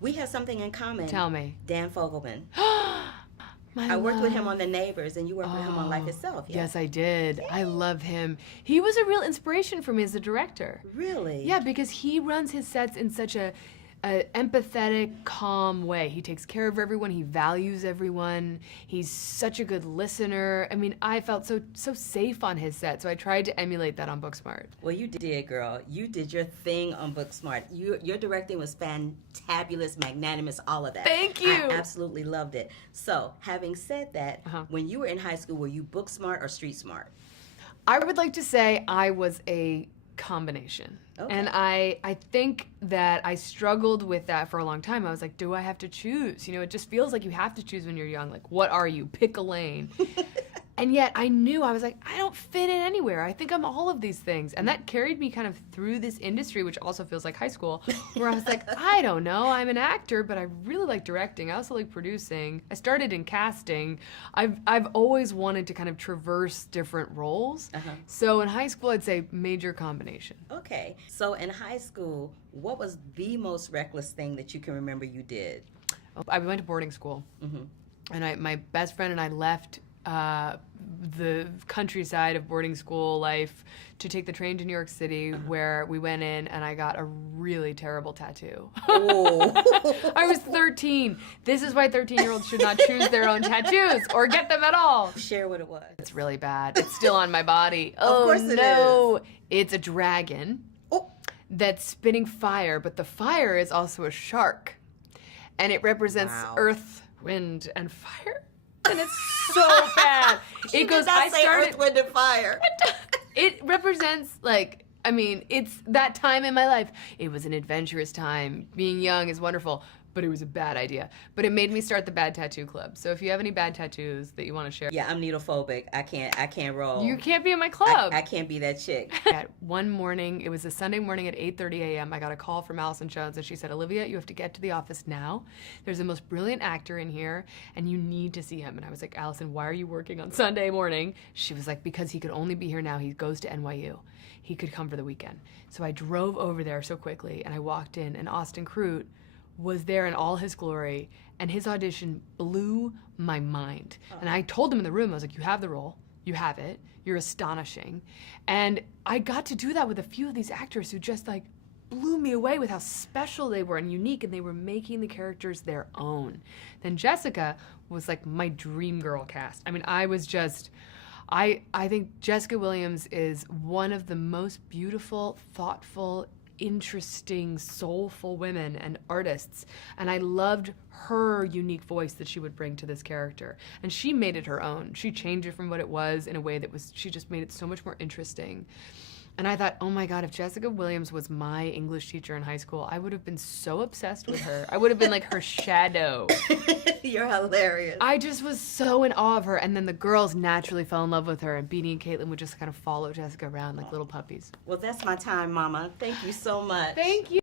We have something in common. Tell me. Dan Fogelman. I worked with him on The Neighbors, and you worked with him on Life Itself. Yeah? Yes, I did. Yeah. I love him. He was a real inspiration for me as a director. Really? Yeah, because he runs his sets in such a empathetic, calm way. He takes care of everyone. He values everyone. He's such a good listener. I mean, I felt so safe on his set, so I tried to emulate that on Booksmart. Well, you did, girl. You did your thing on Booksmart. Your directing was fantabulous, magnanimous, all of that. Thank you. I absolutely loved it. So, having said that, when you were in high school, were you book smart or street smart? I would like to say I was a combination. Okay. And I think that I struggled with that for a long time. I was like, do I have to choose? You know, it just feels like you have to choose when you're young. Like, what are you? Pick a lane. And yet I knew, I was like, I don't fit in anywhere. I think I'm all of these things. And that carried me kind of through this industry, which also feels like high school, where I was like, I don't know, I'm an actor, but I really like directing. I also like producing. I started in casting. I've always wanted to kind of traverse different roles. So in high school, I'd say major combination. Okay. So in high school, what was the most reckless thing that you can remember you did? I went to boarding school. And my best friend and I left the countryside of boarding school life to take the train to New York City, where we went in and I got a really terrible tattoo. Oh. I was 13. This is why 13-year-olds should not choose their own tattoos or get them at all. Share what it was. It's really bad. It's still on my body. Of course it no. is. It's a dragon that's spitting fire, but the fire is also a shark. And it represents earth, wind, and fire. And it's so bad. It goes, I started Earth, Wind, and Fire. It represents, like, I mean, it's that time in my life. It was an adventurous time. Being young is wonderful, but it was a bad idea. But it made me start the Bad Tattoo Club. So if you have any bad tattoos that you want to share. Yeah, I'm needlephobic. I can't roll. You can't be in my club. I can't be that chick. One morning, it was a Sunday morning at 8:30 a.m. I got a call from Allison Jones, and she said, Olivia, you have to get to the office now. There's the most brilliant actor in here, and you need to see him. And I was like, Allison, why are you working on Sunday morning? She was like, because he could only be here now. He goes to NYU. He could come for the weekend. So I drove over there so quickly, and I walked in, and Austin Crute was there in all his glory, and his audition blew my mind. And I told him in the room, I was like, you have the role, you have it, you're astonishing. And I got to do that with a few of these actors who just like blew me away with how special they were and unique, and they were making the characters their own. Then Jessica was like my dream girl cast. I mean, I was just, I think Jessica Williams is one of the most beautiful, thoughtful, interesting, soulful women and artists, and I loved her unique voice that she would bring to this character, and she made it her own. She changed it from what it was in a way that was, she just made it so much more interesting. And I thought, oh my God, if Jessica Williams was my English teacher in high school, I would have been so obsessed with her. I would have been like her shadow. You're hilarious. I just was so in awe of her. And then the girls naturally fell in love with her, and Beanie and Caitlin would just kind of follow Jessica around like little puppies. Well, that's my time, Mama. Thank you so much. Thank you.